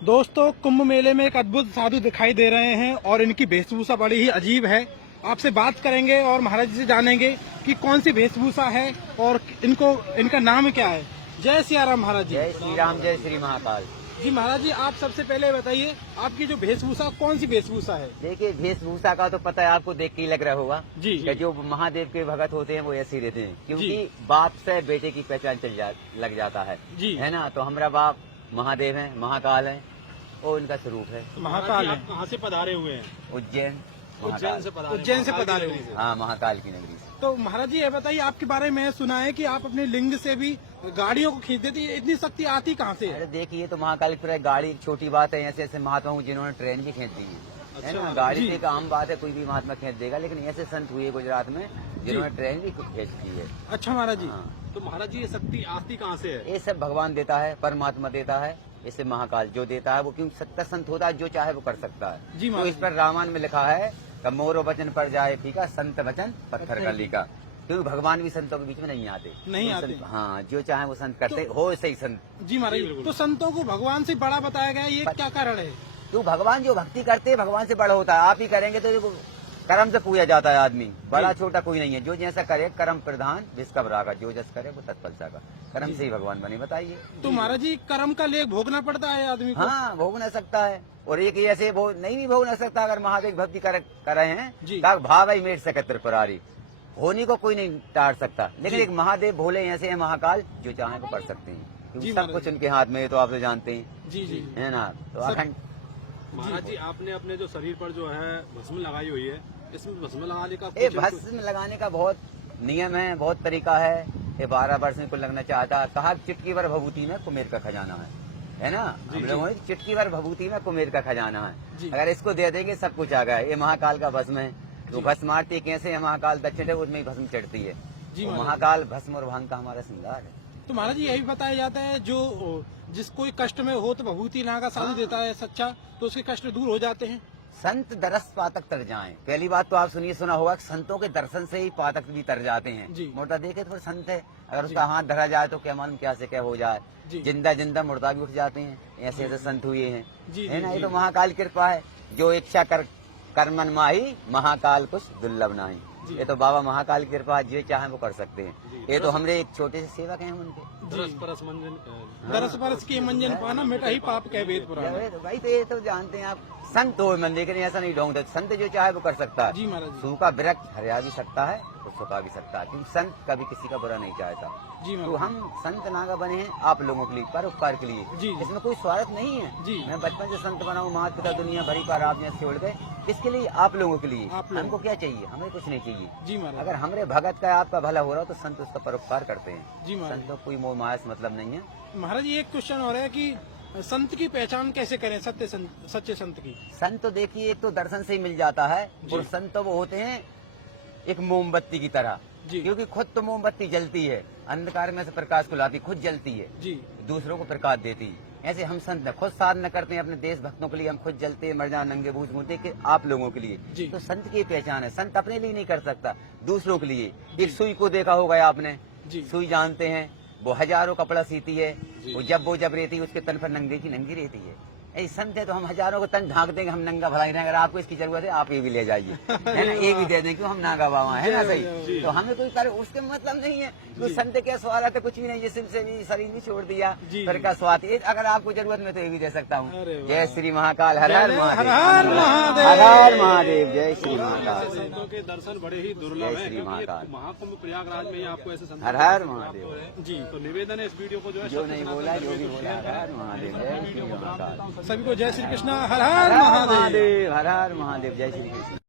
दोस्तों, कुंभ मेले में एक अद्भुत साधु दिखाई दे रहे हैं और इनकी वेशभूषा बड़ी ही अजीब है। आपसे बात करेंगे और महाराज जी से जानेंगे कि कौन सी वेशभूषा है और इनका नाम क्या है। जय सिया राम महाराज जी। जय श्री राम, जय श्री महाकाल जी। महाराज जी, आप सबसे पहले बताइए, आपकी जो वेशभूषा कौन सी वेशभूषा है? देखिए, वेशभूषा का तो पता है आपको, देख के ही लग रहा होगा जी कि जो महादेव के भगत होते हैं वो ऐसे ही रहते हैं, क्योंकि बाप से बेटे की पहचान लग जाता है जी, है ना। तो हमारा बाप महादेव है, महाकाल है, वो उनका स्वरूप है। महाकाल है। कहाँ से पधारे हुए हैं? उज्जैन उज्जैन से पधारे हुए हैं। हाँ, महाकाल की नगरी से। तो महाराज जी, ये बताइए, आपके बारे में सुना है कि आप अपने लिंग से भी गाड़ियों को खींच देती है। इतनी शक्ति आती कहाँ से है? अरे देखिए, तो महाकाल की गाड़ी छोटी बात है। ऐसे ऐसे महात्मा हूँ जिन्होंने ट्रेन भी खींच दी है ना। गाड़ी तो एक आम बात है, कोई भी महात्मा खींच देगा, लेकिन ऐसे संत हुए गुजरात में जिन्होंने ट्रेन भी खींच दी है। अच्छा महाराज जी। हाँ। तो महाराज जी, ये शक्ति आती कहाँ से है? ये सब भगवान देता है, परमात्मा देता है। इसे महाकाल जो देता है वो, क्योंकि सत्ता संत होता है, जो चाहे वो कर सकता है जी। तो इस पर रामायण में लिखा है कि मोरो वचन पर जाए फीका, संत वचन पत्थर का लीका। क्योंकि भगवान भी संतों के बीच में नहीं आते। हाँ, जो चाहे वो संत करते हो, सही संत। जी महाराज, तो संतों को भगवान से बड़ा बताया गया, ये क्या कारण है? तो भगवान जो भक्ति करते हैं भगवान से बड़ा होता है। आप ही करेंगे तो कर्म से पूजा जाता है आदमी। बड़ा छोटा कोई नहीं है, जो जैसा करे कर्म प्रधान विस्कब रागा, जो जैसा करे वो तत्पल का। कर्म से ही भगवान बने, बताइए। तो महाराज जी, कर्म का लेख भोगना पड़ता है आदमी को? हाँ, भोग न सकता है। और एक ऐसे नहीं भी भोग न सकता अगर महादेव भक्ति कर रहे हैं। भाव ही मेट सके त्रिपुरारी, होनी को कोई नहीं टाट सकता। लेकिन एक महादेव भोले ऐसे हैं, महाकाल, जो चाहे वो कर सकते हैं, क्योंकि सब कुछ उनके हाथ में है। तो आप तो जानते हैं जी जी, है ना। तो अखंड महाराज जी, आपने अपने जो शरीर पर जो है भस्म लगाई हुई है, इसमें भस्म लगाने का भस्म लगाने का बहुत नियम है, बहुत तरीका है। ये 12 वर्ष में कोई लगना चाहता, कहा चुटकी भर भभूति में कुमेर का खजाना है ना। हम लोगों ने चुटकी भर भभूति में कुमेर का खजाना है। अगर इसको दे देंगे सब कुछ आ गया। ये महाकाल का भस्म है। तो भस्म मारती कैसे है? महाकाल दक्षिण है, उसमें भस्म चढ़ती है। तो महाकाल भस्म और भांग का हमारा श्रृंगार है। तो महाराज जी, यही बताया जाता है, जो जिस कोई कष्ट में हो तो भभूति नागा साधु देता है सच्चा, तो उसके कष्ट दूर हो जाते हैं। संत दरस पातक तर जाएं। पहली बात तो आप सुना होगा, संतों के दर्शन से ही पातक भी तर जाते हैं। मुर्दा देखे तो संत है, अगर उसका हाथ धरा जाए तो क्या मालूम क्या से क्या हो जाए। जिंदा जिंदा मुर्दा भी उठ जाते हैं। ऐसे ऐसे संत हुए हैं, है ना। ये तो महाकाल कृपा है। जो इच्छा कर मन माही, महाकाल कुछ दुर्लभ नहीं। ये तो बाबा महाकाल की कृपा, जो चाहे वो कर सकते हैं। ये तो हमरे एक छोटे से सेवक हैं उनके। दरस परस की मंजन पाना, मिटा ही पाप कह वेद पुराण। भाई तो ये तो जानते हैं आप, संत हो मन, लेकिन ऐसा नहीं ढोंग। संत जो चाहे वो कर सकता है। जी महाराज, सूखा वृक्ष हरिया भी सकता है और सुखा भी सकता है, क्योंकि संत कभी किसी का बुरा नहीं चाहता। तो हम संत नागा बने हैं आप लोगों के लिए, परोपकार के लिए। इसमें कोई स्वार्थ नहीं है। मैं बचपन से संत बना हूँ, माता पिता दुनिया भरी पर आप यहाँ छोड़ गए, इसके लिए आप लोगों के लिए। हमको क्या चाहिए? हमें कुछ नहीं चाहिए। अगर हमारे भगत का आपका भला हो रहा हो तो संत उसका परोपकार करते हैं। संत कोई मोह माया से मतलब नहीं है। महाराज जी, एक क्वेश्चन हो रहा है कि संत की पहचान कैसे करें, सच्चे संत की? संत तो देखिए, एक तो दर्शन से ही मिल जाता है। और संत तो वो होते हैं एक मोमबत्ती की तरह, क्योंकि खुद तो मोमबत्ती जलती है, अंधकार में से प्रकाश को लाती, खुद जलती है, दूसरों को प्रकाश देती है। ऐसे हम संत खुद साधना करते हैं अपने देश भक्तों के लिए। हम खुद जलते हैं, मर जाए नंगे बूझ घूमते कि आप लोगों के लिए। तो संत की पहचान है। संत अपने लिए नहीं कर सकता, दूसरों के लिए। एक सुई को देखा होगा आपने, सुई जानते हैं, वो हजारों कपड़ा सीती है। वो जब रहती है उसके तन पर नंगी रहती है। ऐसे संत है तो हम हजारों को तन ढांक देंगे, हम नंगा भलाई रहेंगे। अगर आपको इसकी जरूरत है आप ये भी ले जाइए, है ना। ये भी दे दें, क्यों हम नागा बाबा है ना, सही। तो हमें कोई करे उसके मतलब नहीं है। तो संत क्या स्वाद है? कुछ भी नहीं, जिसम से भी शरीर भी छोड़ दिया, फिर का स्वाद। अगर आपको जरूरत में तो ये भी दे सकता हूँ। जय श्री महाकाल, हर हर महादेव, हर हर महादेव, जय श्री महाकाल। संतों के दर्शन बड़े ही दुर्लभ है, क्योंकि महाकुंभ प्रयागराज में आपको ऐसे संत। हर हर महादेव जी। तो निवेदन है इस वीडियो को जो नहीं बोला, जो भी बोला, हर हर महादेव, जय श्री महाकाल। सभी को जय श्री कृष्ण, हर हर महादेव, हर हर महादेव, जय श्री कृष्ण।